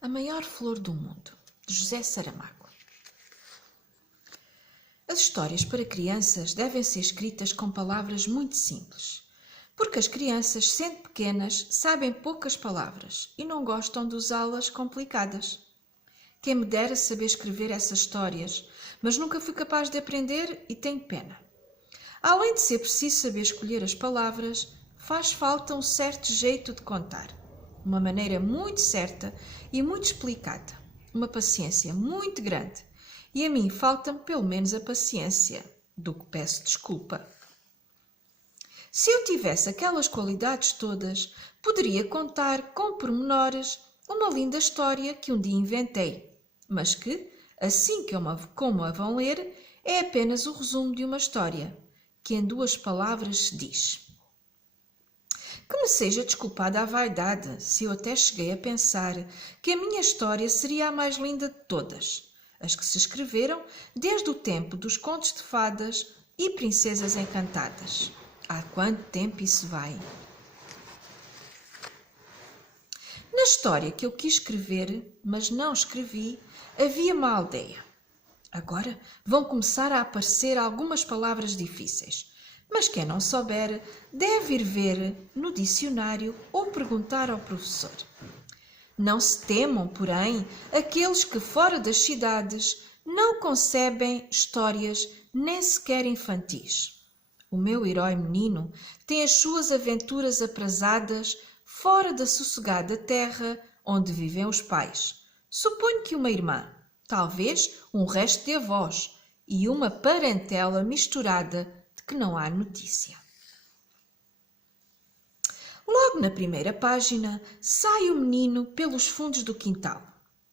A maior flor do mundo, de José Saramago. As histórias para crianças devem ser escritas com palavras muito simples, porque as crianças, sendo pequenas, sabem poucas palavras e não gostam de usá-las complicadas. Quem me dera saber escrever essas histórias, mas nunca fui capaz de aprender e tenho pena. Além de ser preciso saber escolher as palavras, faz falta um certo jeito de contar. Uma maneira muito certa e muito explicada. Uma paciência muito grande. E a mim falta-me pelo menos a paciência, do que peço desculpa. Se eu tivesse aquelas qualidades todas, poderia contar com pormenores uma linda história que um dia inventei, mas que, assim como a vão ler, é apenas o resumo de uma história, que em 2 palavras se diz. Que me seja desculpada a vaidade, se eu até cheguei a pensar que a minha história seria a mais linda de todas, as que se escreveram desde o tempo dos contos de fadas e princesas encantadas. Há quanto tempo isso vai? Na história que eu quis escrever, mas não escrevi, havia uma aldeia. Agora vão começar a aparecer algumas palavras difíceis, mas quem não souber deve ir ver no dicionário ou perguntar ao professor. Não se temam, porém, aqueles que fora das cidades não concebem histórias nem sequer infantis. O meu herói menino tem as suas aventuras aprazadas fora da sossegada terra onde vivem os pais. Suponho que uma irmã, talvez um resto de avós e uma parentela misturada de que não há notícia. Logo na primeira página sai o menino pelos fundos do quintal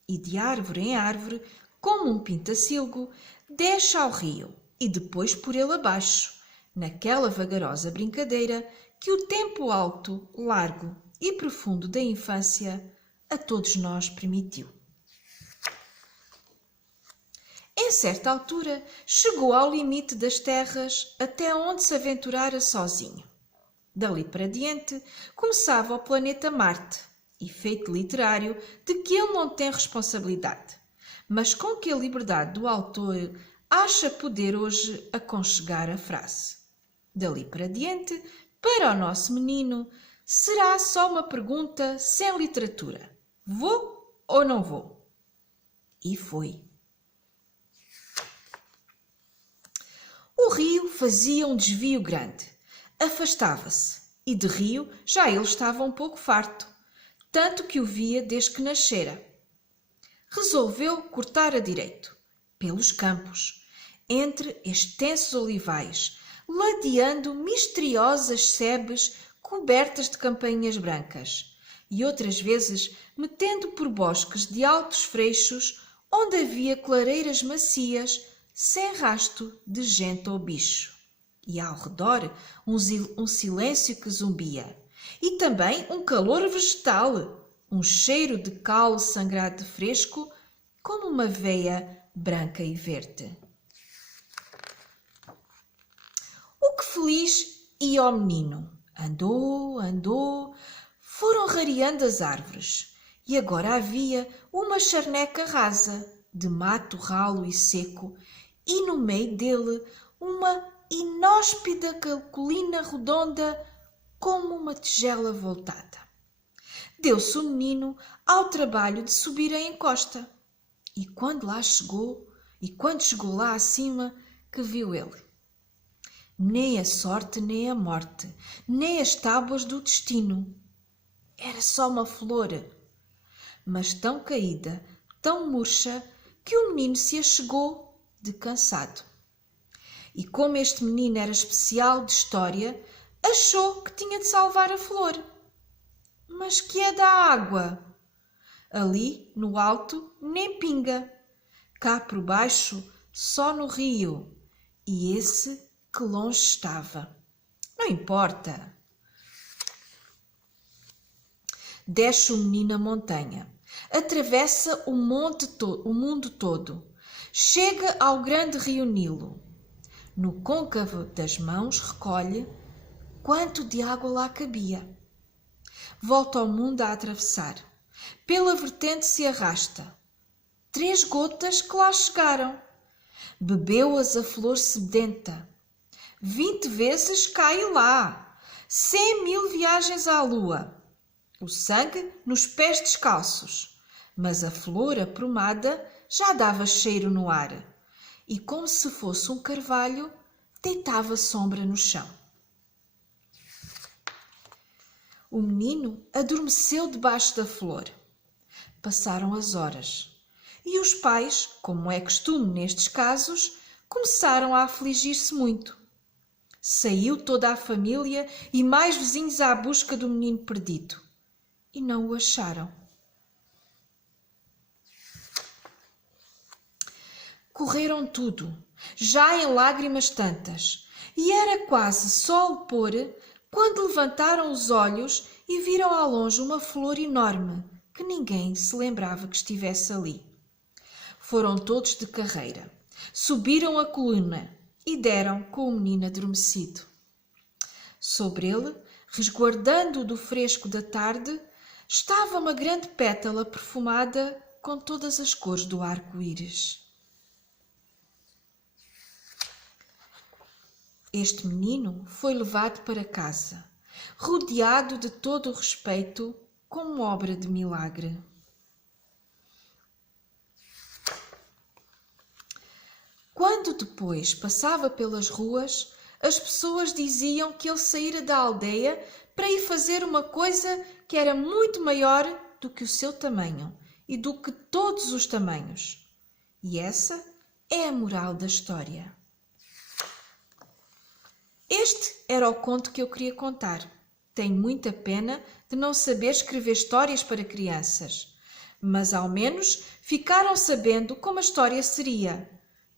e de árvore em árvore, como um pintacilgo, desce ao rio e depois por ele abaixo, naquela vagarosa brincadeira que o tempo alto, largo e profundo da infância a todos nós permitiu. Em certa altura, chegou ao limite das terras até onde se aventurara sozinho. Dali para diante, começava o planeta Marte, efeito literário de que ele não tem responsabilidade, mas com que a liberdade do autor acha poder hoje aconchegar a frase. Dali para diante, para o nosso menino, será só uma pergunta sem literatura. Vou ou não vou? E foi. O rio fazia um desvio grande. Afastava-se, e de rio já ele estava um pouco farto, tanto que o via desde que nascera. Resolveu cortar a direito, pelos campos, entre extensos olivais, ladeando misteriosas sebes cobertas de campainhas brancas, e outras vezes metendo por bosques de altos freixos, onde havia clareiras macias, sem rasto de gente ou bicho. E ao redor um silêncio que zumbia. E também um calor vegetal, um cheiro de caule sangrado de fresco, como uma veia branca e verde. O que feliz ia ao menino. Andou, andou, foram rareando as árvores. E agora havia uma charneca rasa, de mato ralo e seco, e no meio dele uma inóspida colina redonda como uma tigela voltada. Deu-se o menino ao trabalho de subir a encosta. E quando chegou lá acima, que viu ele? Nem a sorte, nem a morte, nem as tábuas do destino. Era só uma flor, mas tão caída, tão murcha, que o menino se achegou de cansado. E como este menino era especial de história, achou que tinha de salvar a flor. Mas que é da água? Ali, no alto, nem pinga. Cá por baixo, só no rio. E esse que longe estava. Não importa. Desce o menino a montanha. Atravessa o mundo todo. Chega ao grande rio Nilo. No côncavo das mãos recolhe quanto de água lá cabia. Volta ao mundo a atravessar. pela vertente se arrasta. 3 gotas que lá chegaram. Bebeu-as a flor sedenta. 20 vezes cai lá. 100.000 viagens à lua. O sangue nos pés descalços. Mas a flor aprumada já dava cheiro no ar. E como se fosse um carvalho, deitava sombra no chão. O menino adormeceu debaixo da flor. Passaram as horas. E os pais, como é costume nestes casos, começaram a afligir-se muito. Saiu toda a família e mais vizinhos à busca do menino perdido. E não o acharam. Correram tudo, já em lágrimas tantas, e era quase sol pôr, quando levantaram os olhos e viram ao longe uma flor enorme, que ninguém se lembrava que estivesse ali. Foram todos de carreira, subiram a coluna e deram com o menino adormecido. Sobre ele, resguardando-o do fresco da tarde, estava uma grande pétala perfumada com todas as cores do arco-íris. Este menino foi levado para casa, rodeado de todo o respeito, como obra de milagre. Quando depois passava pelas ruas, as pessoas diziam que ele saíra da aldeia para ir fazer uma coisa que era muito maior do que o seu tamanho e do que todos os tamanhos. E essa é a moral da história. Este era o conto que eu queria contar. Tenho muita pena de não saber escrever histórias para crianças, mas ao menos ficaram sabendo como a história seria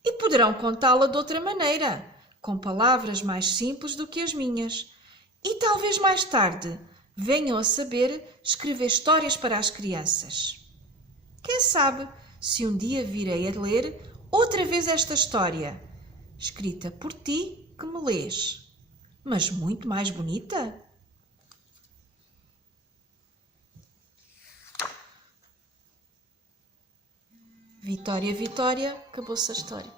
e poderão contá-la de outra maneira, com palavras mais simples do que as minhas. E talvez mais tarde venham a saber escrever histórias para as crianças. Quem sabe se um dia virei a ler outra vez esta história, escrita por ti que me lês, mas muito mais bonita. Vitória, Vitória, acabou-se a história.